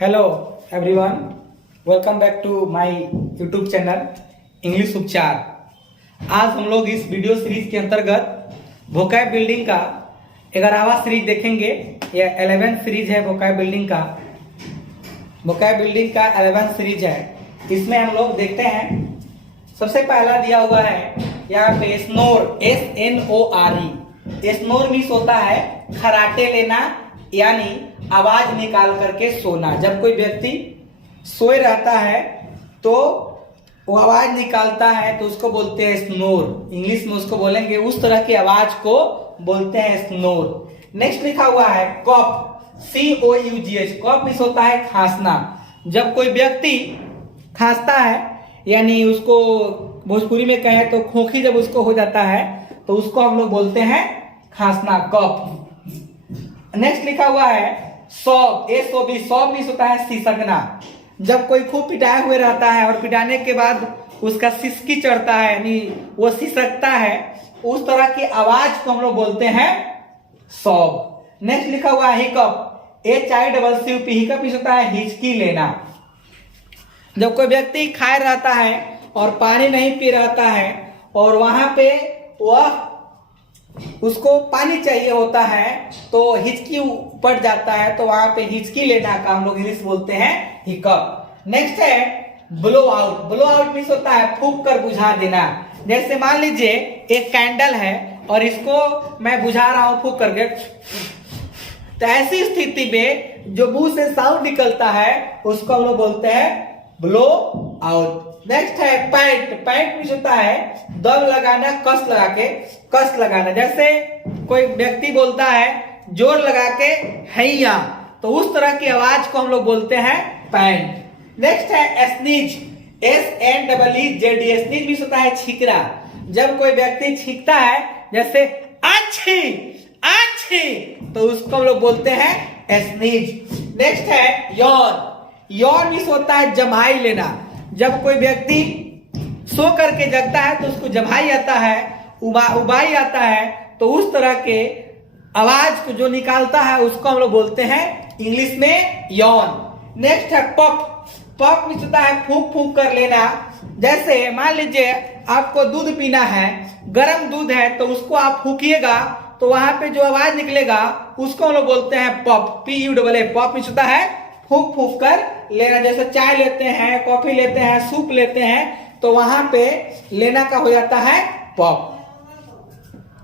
Hello everyone, welcome back to my YouTube channel English उपचार। आज हम लोग इस वीडियो सीरीज के अंतर्गत वोकैब बिल्डिंग का 11वां सीरीज देखेंगे। यह 11th सीरीज है वोकैब बिल्डिंग का। वोकैब बिल्डिंग का 11th सीरीज है। इसमें हम लोग देखते हैं, सबसे पहला दिया हुआ है यहाँ पे स्नोर, SNORE। स्नोर मीन्स होता है खराटे लेना, यानी आवाज निकाल करके सोना। जब कोई व्यक्ति सोए रहता है तो वो आवाज निकालता है तो उसको बोलते हैं स्नोर। इंग्लिश में उसको बोलेंगे, उस तरह की आवाज को बोलते हैं स्नोर। नेक्स्ट लिखा हुआ है कॉफ, COUGH। कॉफ मीन्स होता है खांसना। जब कोई व्यक्ति खांसता है, यानी उसको भोजपुरी में कहें तो खोखी जब उसको हो जाता है तो उसको हम लोग बोलते हैं खांसना, कॉफ। नेक्स्ट लिखा हुआ है सॉब, SOB। सॉब मीन्स होता है सिसकना। जब कोई खूब पिटाए हुए रहता है और पिटाने के बाद उसका सिसकी चढ़ता है, यानी वो सिसकता है, उस तरह की आवाज को हम लोग बोलते हैं सॉब। नेक्स्ट लिखा हुआ है हिकअप, HICCUP। हिकअप मीन्स होता है हिचकी लेना। जब कोई व्यक्ति खाए रहता है और पानी नहीं पी रहता है और वहां पे वह उसको पानी चाहिए होता है तो हिचकी पड़ जाता है, तो वहां पे हिचकी लेना का हम लोग इंग्लिश बोलते हैं हिकअप। नेक्स्ट है blow out. Blow out means होता है फूंक कर बुझा देना। जैसे मान लीजिए एक कैंडल है और इसको मैं बुझा रहा हूं फूंक करके, तो ऐसी स्थिति में जो मुंह से साउंड निकलता है उसको हम लोग बोलते हैं ब्लो आउट। नेक्स्ट है पैंट। पैंट मीन्स होता है दम लगाना, कस लगा के, कस लगाना। जैसे कोई व्यक्ति बोलता है जोर लगा के हैया, तो उस तरह की आवाज को हम लोग बोलते हैं पैंट। नेक्स्ट है स्नीज, SNEEZ। स्नीज मीन्स होता है छींकना। जब कोई व्यक्ति छींकता है, जैसे अच्छी अच्छी, तो उसको हम लोग बोलते हैं स्नीज। नेक्स्ट है यॉन। यॉन मीन्स होता है जम्हाई लेना। जब कोई व्यक्ति सो करके जगता है तो उसको जम्हाई आता है, उबाई आता है, तो उस तरह के आवाज को जो निकालता है उसको हम लोग बोलते हैं इंग्लिश में यॉन। नेक्स्ट है पफ। पफ मीन्स होता है फूंक फूंक कर लेना। जैसे मान लीजिए आपको दूध पीना है, गर्म दूध है, तो उसको आप फूकिएगा तो वहां पे जो आवाज निकलेगा उसको हम लोग बोलते हैं पफ, PUFF। पफ मीन्स होता है फूंक फूंक कर लेना। जैसे चाय लेते हैं, कॉफी लेते हैं, सूप लेते हैं, तो वहां पे लेना का हो जाता है पफ।